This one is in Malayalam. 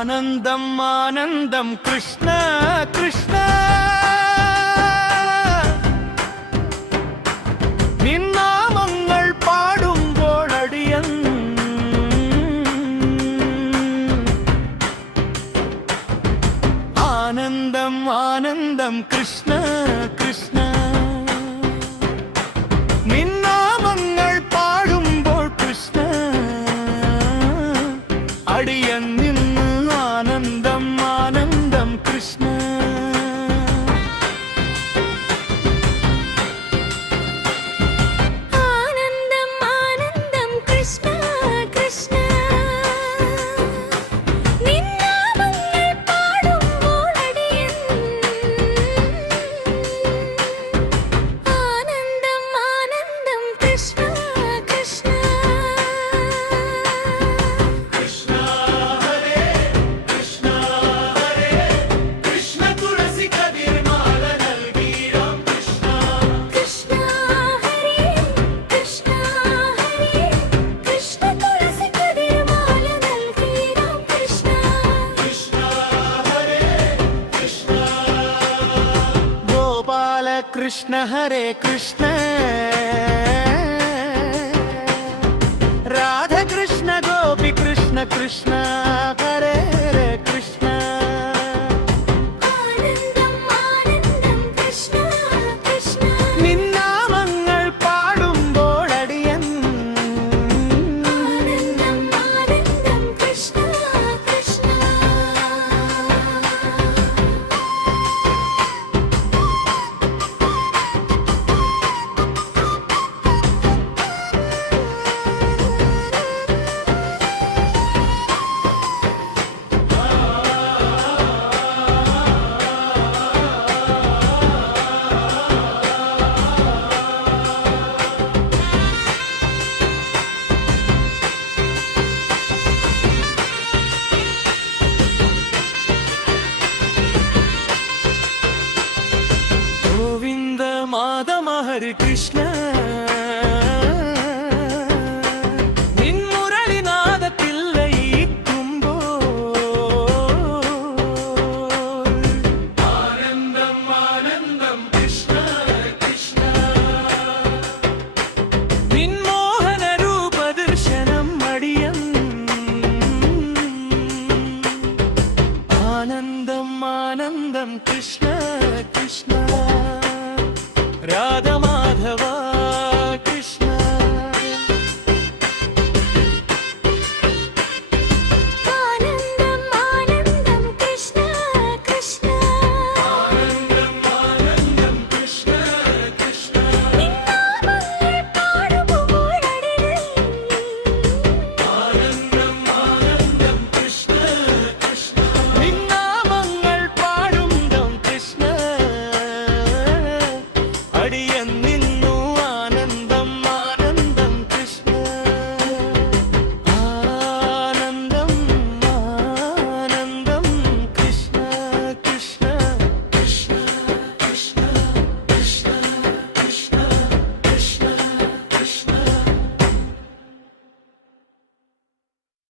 ആനന്ദം ആനന്ദം കൃഷ്ണ കൃഷ്ണ നിന്നാമങ്ങൾ പാടുമ്പോഴടിയൻ ആനന്ദം ആനന്ദം കൃഷ്ണ കൃഷ്ണ നിന്നാമങ്ങൾ പാടുമ്പോൾ കൃഷ്ണ അടിയൻ നിന്ന് ആനന്ദം ആനന്ദം കൃഷ്ണ ആനന്ദം ആനന്ദം കൃഷ്ണ കൃഷ്ണ നിന്നാമങ്ങൾ പാടുമ്പോൾ അടിയൻ ആനന്ദം ആനന്ദം കൃഷ്ണ കൃഷ്ണ കൃഷ്ണ ഹരേ കൃഷ്ണ രാധകൃഷ്ണ ഗോപി കൃഷ്ണ കൃഷ്ണ ഹരേ ഹരേ കൃഷ്ണ ആനന്ദം ആനന്ദം കൃഷ്ണ കൃഷ്ണ നിന്നാമങ്ങൾ പാടുമ്പോൾ അടിയൻ ആനന്ദം ആനന്ദം കൃഷ്ണ കൃഷ്ണ ഗോവിന്ദ മാധവ ഹരി കൃഷ്ണ നിൻമുരളിനാദത്തിൽ ലയിക്കുമ്പോൾ ആനന്ദം ആനന്ദം കൃഷ്ണ കൃഷ്ണ നിൻമോഹന രൂപദർശനം അടിയൻ ആനന്ദം ആനന്ദം കൃഷ്ണ കൃഷ്ണ